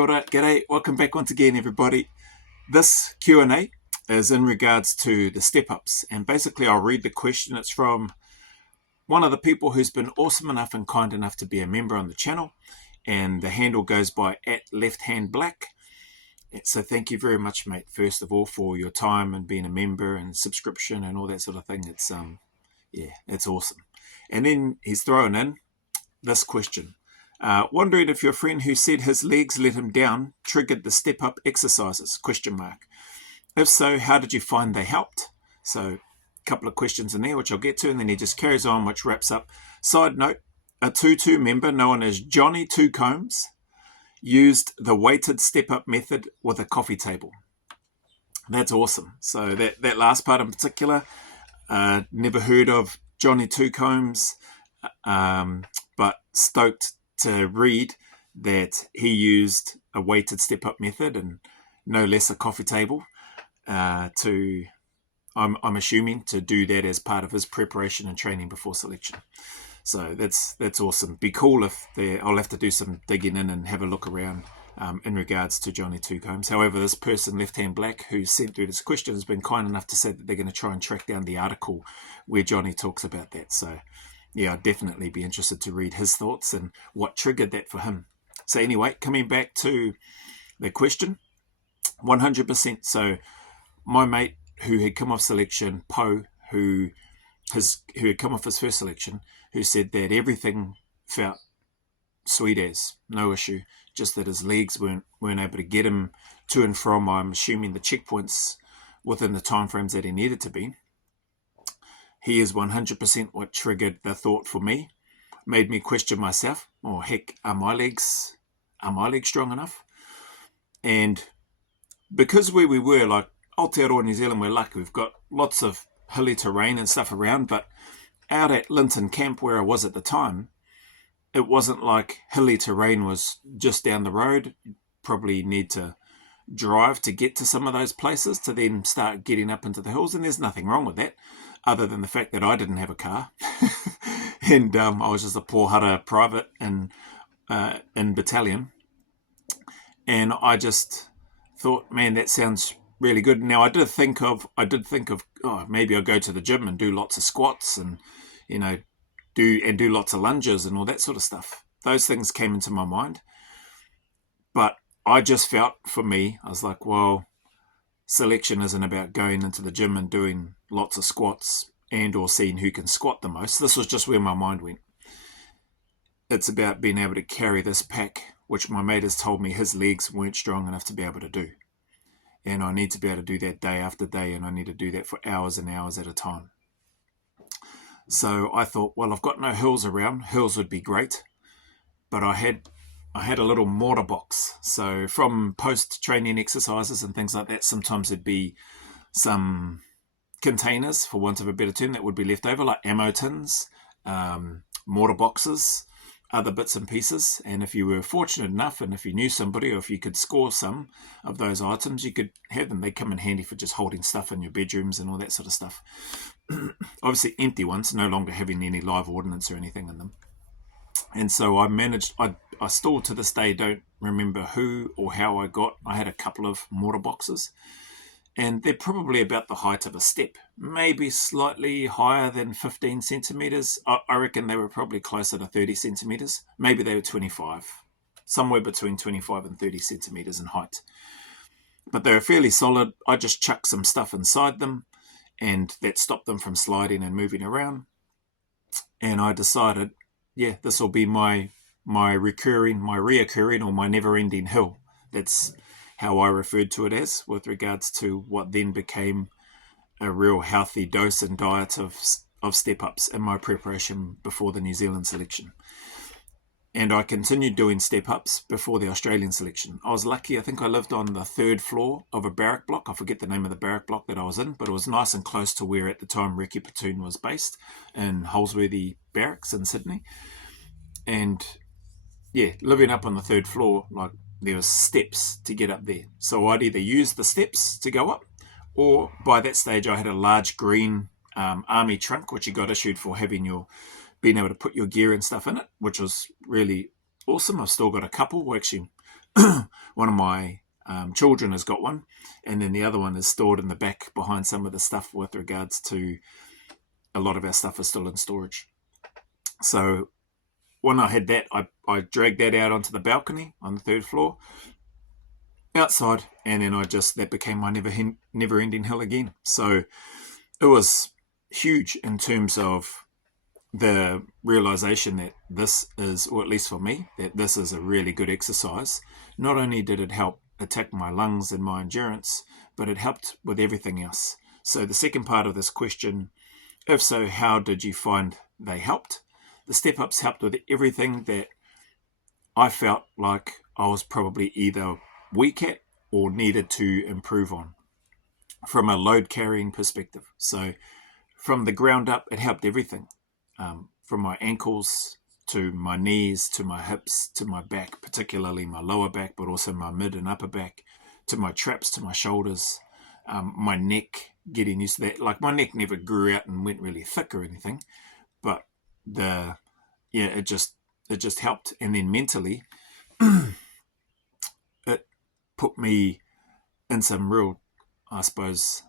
Kia ora, g'day, welcome back once again everybody. This Q&A is in regards to the step-ups, and basically I'll read the question. It's from one of the people who's been awesome enough and kind enough to be a member on the channel, and the handle goes by @lefthandblack. So thank you very much, mate, first of all, for your time and being a member and subscription and all that sort of thing. It's awesome. And then he's thrown in this question. Wondering if your friend who said his legs let him down triggered the step-up exercises, ? If so, how did you find they helped? So a couple of questions in there, which I'll get to, and then he just carries on, which wraps up. Side note, a 2-2 member known as Johnny Two Combs used the weighted step-up method with a coffee table. That's awesome. So that last part in particular, never heard of Johnny Two Combs, but stoked to read that he used a weighted step-up method and no less a coffee table I'm assuming, to do that as part of his preparation and training before selection. So that's awesome. Be cool if I'll have to do some digging in and have a look around in regards to Johnny Two Combs. However, this person, Left Hand Black, who sent through this question, has been kind enough to say that they're going to try and track down the article where Johnny talks about that. So yeah, I'd definitely be interested to read his thoughts and what triggered that for him. So anyway, coming back to the question, 100%. So my mate who had come off selection, Poe, who had come off his first selection, who said that everything felt sweet as, no issue, just that his legs weren't able to get him to and from, I'm assuming, the checkpoints within the timeframes that he needed to be. He is 100% what triggered the thought for me, made me question myself. Oh heck, are my legs strong enough? And because where we were, like Aotearoa, New Zealand, we're lucky. We've got lots of hilly terrain and stuff around, but out at Linton Camp, where I was at the time, it wasn't like hilly terrain was just down the road. You probably need to drive to get to some of those places to then start getting up into the hills, and there's nothing wrong with that, other than the fact that I didn't have a car. And I was just a poor hara private in battalion. And I just thought, man, that sounds really good. Now I did think of, oh, maybe I'll go to the gym and do lots of squats and, do lots of lunges and all that sort of stuff. Those things came into my mind. But I just felt, for me, I was like, well, selection isn't about going into the gym and doing lots of squats and or seeing who can squat the most. This was just where my mind went. It's about being able to carry this pack, which my mate has told me his legs weren't strong enough to be able to do. And I need to be able to do that day after day, and I need to do that for hours and hours at a time. So I thought, well, I've got no hills around. Hills would be great. But I had a little mortar box. So from post-training exercises and things like that, sometimes there'd be some containers, for want of a better term, that would be left over, like ammo tins, mortar boxes, other bits and pieces. And if you were fortunate enough, and if you knew somebody, or if you could score some of those items, you could have them. They come in handy for just holding stuff in your bedrooms and all that sort of stuff. Obviously empty ones, no longer having any live ordnance or anything in them. And so I still to this day don't remember who or how I had a couple of mortar boxes, and they're probably about the height of a step, maybe slightly higher than 15 centimeters. I reckon they were probably closer to 30 centimeters. Maybe they were 25, somewhere between 25 and 30 centimeters in height. But they were fairly solid. I just chucked some stuff inside them, and that stopped them from sliding and moving around. And I decided, yeah, this will be my reoccurring or my never-ending hill. That's how I referred to it as, with regards to what then became a real healthy dose and diet of step-ups in my preparation before the New Zealand selection. And I continued doing step-ups before the Australian selection. I was lucky. I think I lived on the 3rd floor of a barrack block. I forget the name of the barrack block that I was in, but it was nice and close to where at the time Recce Platoon was based, in Holsworthy Barracks in Sydney. And yeah, living up on the 3rd floor, like, there was steps to get up there. So I'd either use the steps to go up, or by that stage I had a large green army trunk, which you got issued for being able to put your gear and stuff in it, which was really awesome. I've still got a couple. Well, actually, One of my children has got one, and then the other one is stored in the back behind some of the stuff with regards to a lot of our stuff is still in storage. So when I had that, I dragged that out onto the balcony on the 3rd floor outside, and then that became my never-ending hill again. So it was huge in terms of the realization that this is, or at least for me, that this is a really good exercise. Not only did it help attack my lungs and my endurance, but it helped with everything else. So the second part of this question, if so, how did you find they helped? The step-ups helped with everything that I felt like I was probably either weak at or needed to improve on from a load carrying perspective. So from the ground up, it helped everything. From my ankles to my knees, to my hips, to my back, particularly my lower back, but also my mid and upper back, to my traps, to my shoulders, my neck, getting used to that. Like my neck never grew out and went really thick or anything, but it just helped. And then mentally, it put me in some real, I suppose,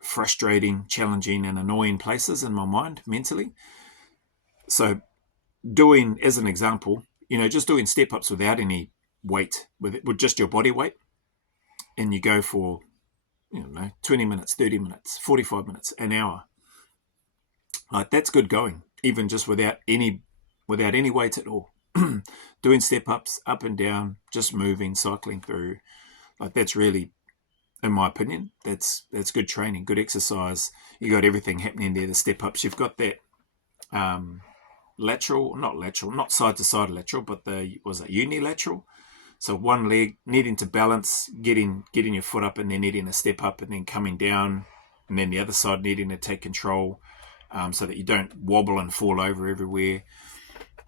frustrating, challenging, and annoying places in my mind mentally. So doing, as an example, just doing step-ups without any weight, with just your body weight, and you go for 20 minutes, 30 minutes, 45 minutes, an hour, like that's good going, even just without any weight at all. Doing step-ups up and down, just moving, cycling through, like that's really, in my opinion, that's good training, good exercise. You got everything happening there. The step-ups, you've got that not side to side lateral, but unilateral. So one leg needing to balance, getting your foot up, and then needing a step up, and then coming down, and then the other side needing to take control, so that you don't wobble and fall over everywhere.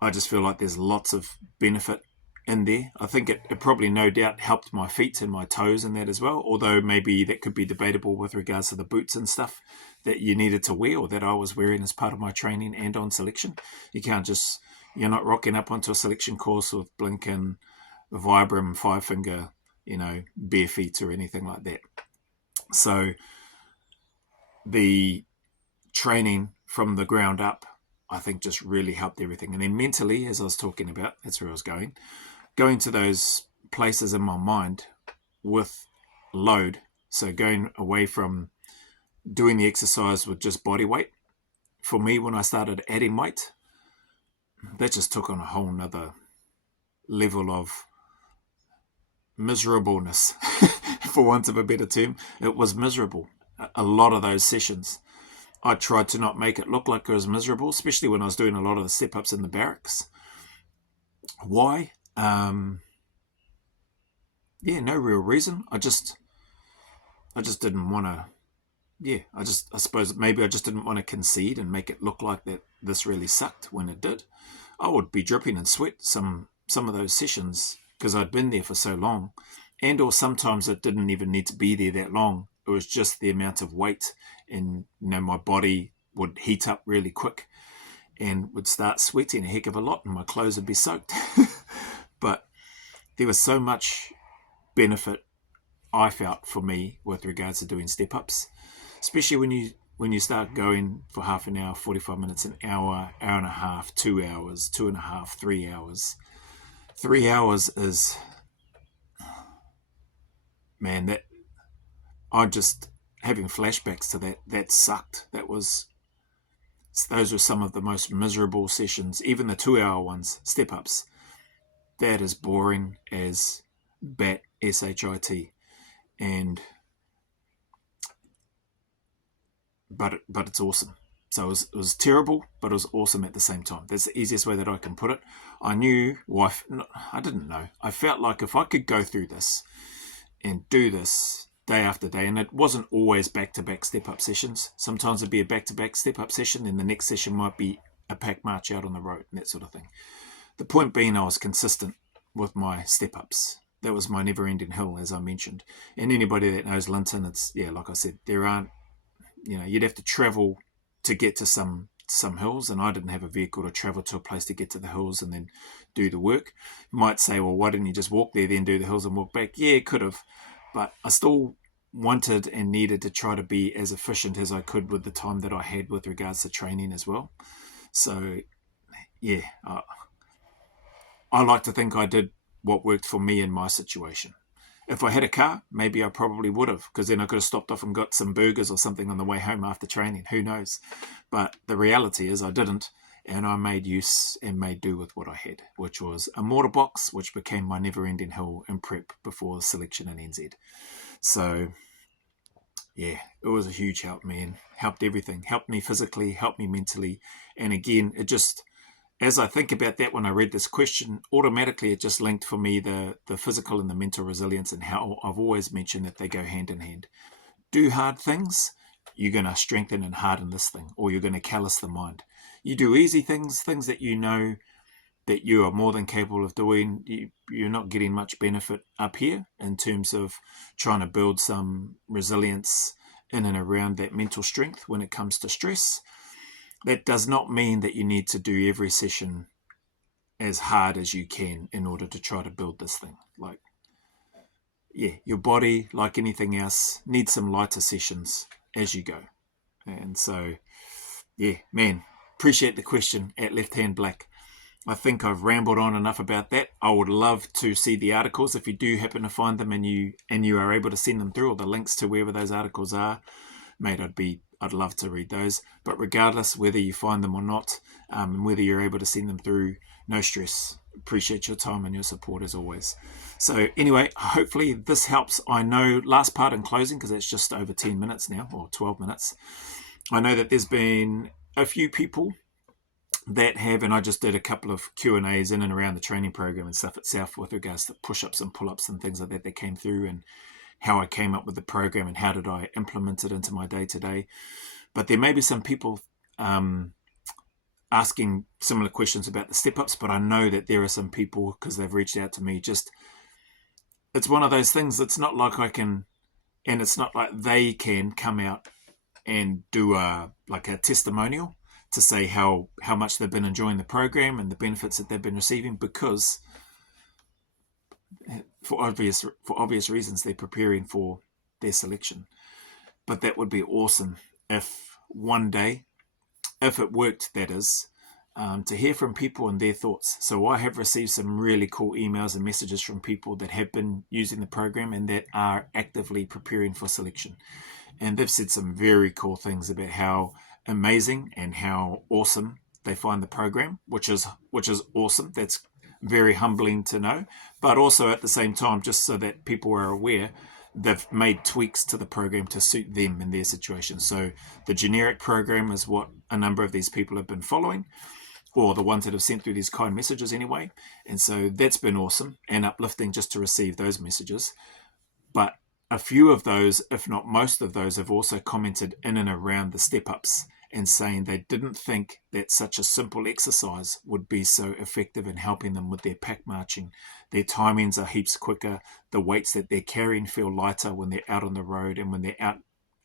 I just feel like there's lots of benefit in there. I think it probably no doubt helped my feet and my toes in that as well, although maybe that could be debatable with regards to the boots and stuff that you needed to wear, or that I was wearing as part of my training and on selection. You're not rocking up onto a selection course with Blinken, Vibram, 5-finger, bare feet or anything like that. So the training from the ground up, I think, just really helped everything. And then mentally, as I was talking about, that's where I was going to those places in my mind with load. So going away from doing the exercise with just body weight. For me, when I started adding weight, that just took on a whole nother level of miserableness, for want of a better term. It was miserable. A lot of those sessions, I tried to not make it look like it was miserable, especially when I was doing a lot of the step-ups in the barracks. Why? No real reason. I just didn't want to. I suppose maybe I just didn't want to concede and make it look like that this really sucked when it did. I would be dripping in sweat some of those sessions because I'd been there for so long, and or sometimes it didn't even need to be there that long. It was just the amount of weight, and my body would heat up really quick and would start sweating a heck of a lot, and my clothes would be soaked. But there was so much benefit, I felt, for me with regards to doing step-ups, especially when you start going for half an hour, 45 minutes, an hour, hour and a half, 2 hours, 2.5, 3 hours. 3 hours is, man, that I'm just having flashbacks to that. That sucked. Those were some of the most miserable sessions, even the 2-hour ones, step-ups. That is boring as bat, S-H-I-T. But it's awesome. So it was terrible, but it was awesome at the same time. That's the easiest way that I can put it. I didn't know. I felt like if I could go through this and do this day after day, and it wasn't always back-to-back step-up sessions. Sometimes it'd be a back-to-back step-up session, and the next session might be a pack march out on the road and that sort of thing. The point being, I was consistent with my step-ups. That was my never-ending hill, as I mentioned. And anybody that knows Linton, like I said, there aren't, you'd have to travel to get to some some hills, and I didn't have a vehicle to travel to a place to get to the hills and then do the work. You might say, well, why didn't you just walk there, then do the hills and walk back? Yeah, could have, but I still wanted and needed to try to be as efficient as I could with the time that I had with regards to training as well. So yeah, I like to think I did what worked for me in my situation. If I had a car, maybe I probably would have, because then I could have stopped off and got some burgers or something on the way home after training. Who knows? But the reality is I didn't, and I made use and made do with what I had, which was a mortar box, which became my never-ending hill in prep before selection in NZ. So yeah, it was a huge help, man. Helped everything. Helped me physically, helped me mentally. And again, it just, as I think about that when I read this question, automatically it just linked for me the physical and the mental resilience, and how I've always mentioned that they go hand in hand. Do hard things, you're going to strengthen and harden this thing, or you're going to callous the mind. You do easy things, things that you know that you are more than capable of doing. You're not getting much benefit up here in terms of trying to build some resilience in and around that mental strength when it comes to stress. That does not mean that you need to do every session as hard as you can in order to try to build this thing. Like, yeah, your body, like anything else, needs some lighter sessions as you go. And so, yeah, man, appreciate the question at Left Hand Black. I think I've rambled on enough about that. I would love to see the articles if you do happen to find them and you are able to send them through, or the links to wherever those articles are. Mate, I'd love to read those. But regardless, whether you find them or not, and whether you're able to send them through, no stress. Appreciate your time and your support as always. So anyway, hopefully this helps. I know, last part in closing, because it's just over 10 minutes now, or 12 minutes. I know that there's been a few people that have, and I just did a couple of Q&As in and around the training program and stuff itself with regards to push-ups and pull-ups and things like that came through, and how I came up with the program and how did I implement it into my day-to-day. But there may be some people asking similar questions about the step-ups, but I know that there are some people, because they've reached out to me, just, it's one of those things. It's not like I can, and it's not like they can come out and do a testimonial to say how much they've been enjoying the program and the benefits that they've been receiving, because for obvious reasons they're preparing for their selection. But that would be awesome if one day, if it worked, that is, to hear from people and their thoughts. So I have received some really cool emails and messages from people that have been using the program and that are actively preparing for selection. And they've said some very cool things about how amazing and how awesome they find the program, which is awesome. That's very humbling to know. But also at the same time, just so that people are aware, they've made tweaks to the program to suit them and their situation. So the generic program is what a number of these people have been following, or the ones that have sent through these kind messages anyway. And so that's been awesome and uplifting just to receive those messages. But a few of those, if not most of those, have also commented in and around the step-ups and saying they didn't think that such a simple exercise would be so effective in helping them with their pack marching. Their timings are heaps quicker. The weights that they're carrying feel lighter when they're out on the road and when they're out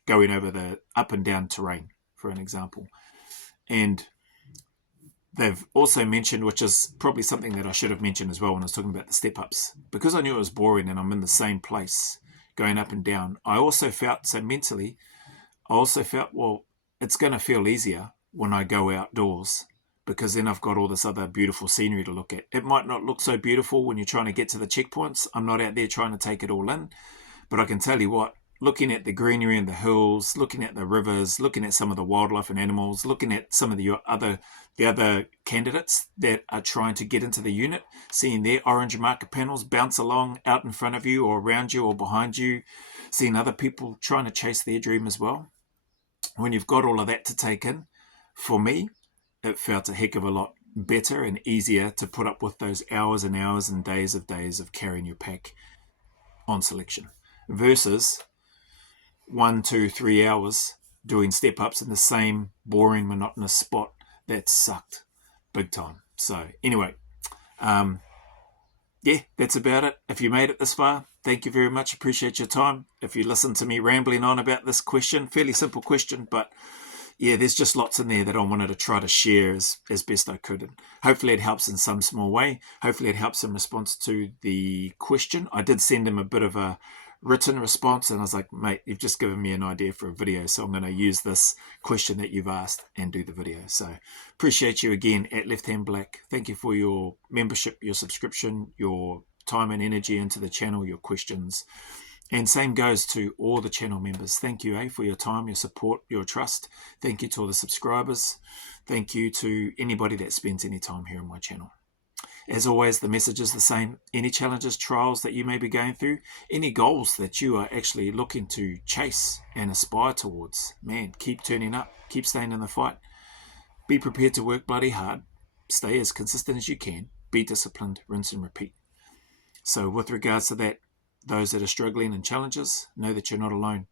going over the up and down terrain, for an example. And they've also mentioned, which is probably something that I should have mentioned as well when I was talking about the step-ups, because I knew it was boring and I'm in the same place going up and down, I also felt, so mentally, well, it's going to feel easier when I go outdoors, because then I've got all this other beautiful scenery to look at. It might not look so beautiful when you're trying to get to the checkpoints. I'm not out there trying to take it all in, but I can tell you what, looking at the greenery and the hills, looking at the rivers, looking at some of the wildlife and animals, looking at some of the other candidates that are trying to get into the unit, seeing their orange marker panels bounce along out in front of you or around you or behind you, seeing other people trying to chase their dream as well. When you've got all of that to take in, for me, it felt a heck of a lot better and easier to put up with those hours and hours and days of carrying your pack on selection versus 1, 2, 3 hours doing step-ups in the same boring, monotonous spot. That sucked big time. So anyway, yeah, that's about it. If you made it this far, thank you very much. Appreciate your time. If you listen to me rambling on about this question, fairly simple question, but yeah, there's just lots in there that I wanted to try to share as best I could. And hopefully it helps in some small way. Hopefully it helps in response to the question. I did send him a bit of a written response, and I was like, mate, you've just given me an idea for a video, so I'm going to use this question that you've asked and do the video. So appreciate you again at Left Hand Black. Thank you for your membership, your subscription, your time and energy into the channel, your questions. And same goes to all the channel members. Thank you, for your time, your support, your trust. Thank you to all the subscribers. Thank you to anybody that spends any time here on my channel. As always, the message is the same. Any challenges, trials that you may be going through, any goals that you are actually looking to chase and aspire towards, man, keep turning up, keep staying in the fight. Be prepared to work bloody hard. Stay as consistent as you can. Be disciplined, rinse and repeat. So with regards to that, those that are struggling in challenges, know that you're not alone.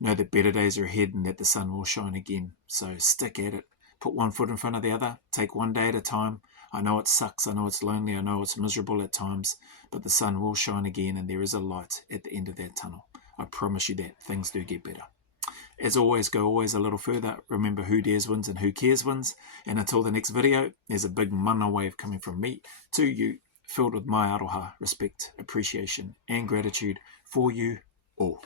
Know that better days are ahead and that the sun will shine again. So stick at it. Put one foot in front of the other. Take one day at a time. I know it sucks. I know it's lonely. I know it's miserable at times. But the sun will shine again and there is a light at the end of that tunnel. I promise you that. Things do get better. As always, go always a little further. Remember, who dares wins and who cares wins. And until the next video, there's a big mana wave coming from me to you, filled with my aroha, respect, appreciation, and gratitude for you all.